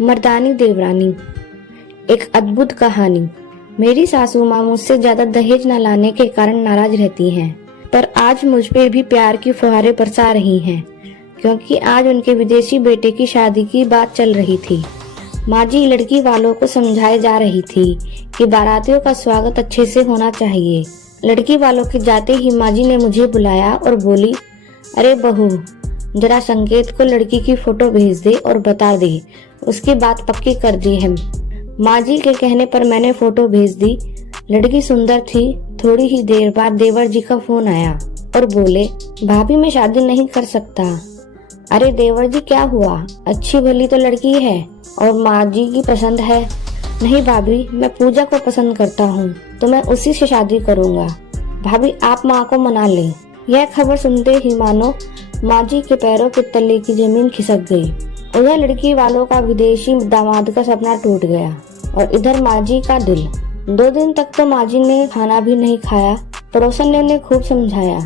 मर्दानी देवरानी। एक अद्भुत कहानी। मेरी सासू माँ मुझसे ज्यादा दहेज न लाने के कारण नाराज रहती हैं, पर आज मुझ पे भी प्यार की फुहारें बरसा रही हैं, क्योंकि आज उनके विदेशी बेटे की शादी की बात चल रही थी। माँ जी लड़की वालों को समझाए जा रही थी कि बारातियों का स्वागत अच्छे से होना चाहिए। लड़की वालों के जाते ही माँ जी ने मुझे बुलाया और बोली, अरे बहू, जरा संकेत को लड़की की फोटो भेज दे और बता दे, उसकी बात पक्की कर दी है। माँ जी के कहने पर मैंने फोटो भेज दी। लड़की सुंदर थी। थोड़ी ही देर बाद देवर जी का फोन आया और बोले, भाभी मैं शादी नहीं कर सकता। अरे देवर जी क्या हुआ, अच्छी भली तो लड़की है और माँ जी की पसंद है। नहीं भाभी, मैं पूजा को पसंद करता हूँ तो मैं उसी से शादी करूँगा। भाभी आप माँ को मना लें। यह खबर सुनते ही मानो माँ जी के पैरों के तले की जमीन खिसक गई। उधर लड़की वालों का विदेशी दामाद का सपना टूट गया और इधर माँ जी का दिल। 2 दिन तक तो माँ जी ने खाना भी नहीं खाया। पड़ोसन ने उन्हें खूब समझाया,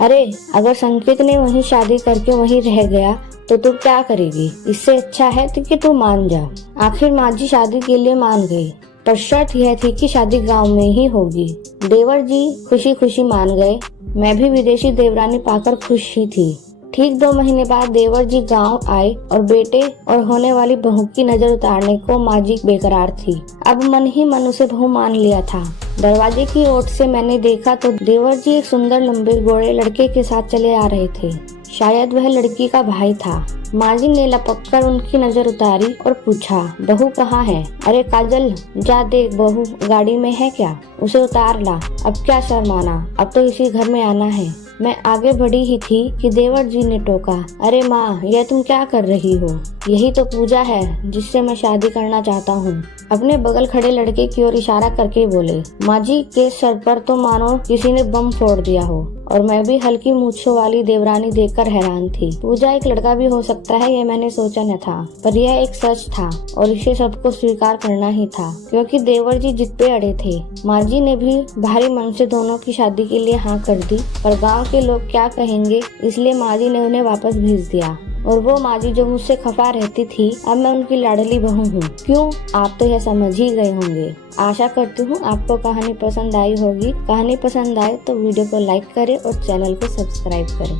अरे अगर संकेत ने वहीं शादी करके वहीं रह गया तो तू क्या करेगी, इससे अच्छा है कि तू मान जा। आखिर माँ जी शादी के लिए मान गई, पर शर्त यह थी कि शादी गांव में ही होगी। देवर जी खुशी खुशी मान गए। मैं भी विदेशी देवरानी पाकर खुश ही थी। ठीक 2 महीने बाद देवर जी गांव आए और बेटे और होने वाली बहू की नजर उतारने को माँ जी बेकरार थी। अब मन ही मन उसे बहू मान लिया था। दरवाजे की ओर से मैंने देखा तो देवर जी एक सुंदर लंबे गोरे लड़के के साथ चले आ रहे थे। शायद वह लड़की का भाई था। माँ जी ने लपक कर उनकी नजर उतारी और पूछा, बहू कहाँ है? अरे काजल, जा देख बहू गाड़ी में है क्या, उसे उतार ला। अब क्या शर्माना, अब तो इसी घर में आना है। मैं आगे बढ़ी ही थी कि देवर जी ने टोका, अरे माँ, यह तुम क्या कर रही हो? यही तो पूजा है जिससे मैं शादी करना चाहता हूँ। अपने बगल खड़े लड़के की ओर इशारा करके बोले। माँ जी के सर पर तो मानो किसी ने बम फोड़ दिया हो और मैं भी हल्की मूंछों वाली देवरानी देखकर हैरान थी। पूजा एक लड़का भी हो सकता है, ये मैंने सोचा न था, पर यह एक सच था और इसे सबको स्वीकार करना ही था, क्योंकि देवर जी जिद पे अड़े थे। माँ जी ने भी भारी मन से दोनों की शादी के लिए हाँ कर दी, पर गाँव के लोग क्या कहेंगे, इसलिए माँ जी ने उन्हें वापस भेज दिया। और वो माँ जी जो मुझसे खफा रहती थी, अब मैं उनकी लाडली बहू हूँ। क्यों, आप तो यह समझ ही गए होंगे। आशा करती हूँ आपको कहानी पसंद आई होगी। कहानी पसंद आए तो वीडियो को लाइक करें और चैनल को सब्सक्राइब करें।